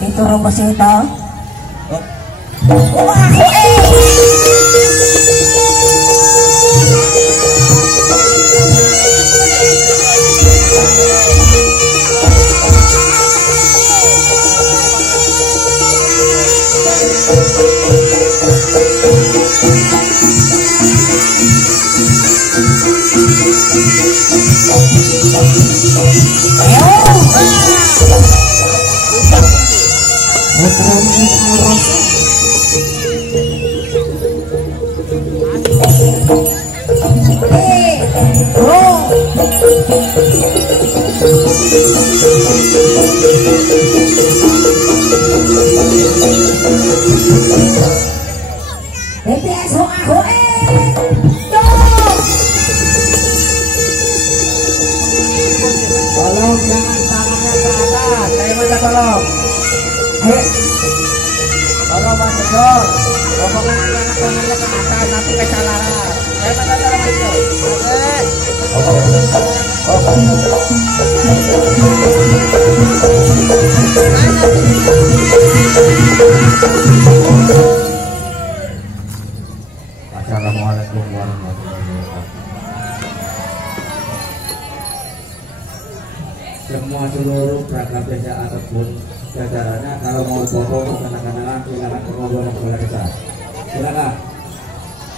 Itu rumput itu. Tolong jangan tangannya ke atas, saya minta tolong. Tolong Mas Jor, rombongan anak tangannya ke atas, nanti kesalahan. Saya minta tolong itu. Assalamualaikum warahmatullahi wabarakatuh. Semua seluruh perangkat desa ataupun jajarannya kalau mau foto anak-anak silakan ke rombongan kepala desa. Silakan.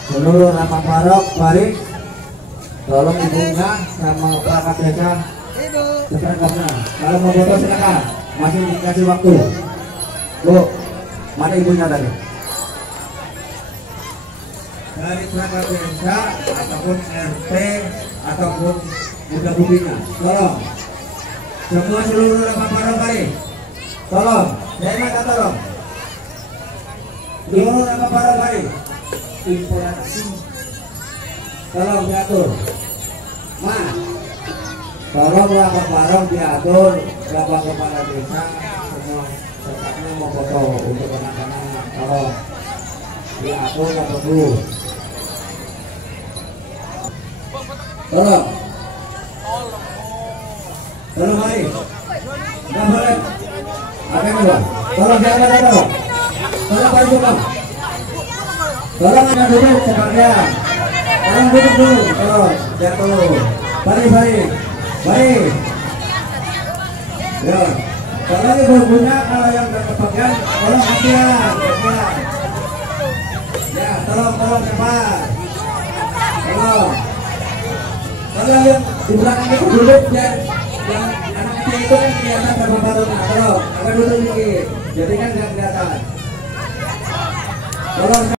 Seluruh rapang barok baris, tolong ibunya sama perangkat desa seseragamnya. Kalau mau foto silakan, masih dikasih waktu. Bu, mana ibunya tadi? Dari perangkat desa ataupun RT ataupun muda budinya, tolong. Semua seluruh rapang barok baris, tolong. Saya minta tolong. Seluruh rapang barok baris, informasi, tolong diatur. Mas, tolong rapang barok diatur, rapang kepala desa semua sertanya mau foto untuk anak-anak, tolong diatur rapang dulu. Tolong. Tolong mari. Nggak boleh. Ada yang dua. Tolong jangan ada tolong. Tolong mari dulu. Tolong ada duduk sebagian. Tolong duduk dulu. Tolong jatuh. Mari. Ya. Tolong ibu punya kalau yang berkebagian tolong hadiah. Ya, tolong cepat. Tolong. Kalau yang di belakang itu duduk biar yang anak kecil itu kan kelihatan sama barunya. Tolong, agak duduk dikit. Jadi kan nggak kelihatan. Tolong.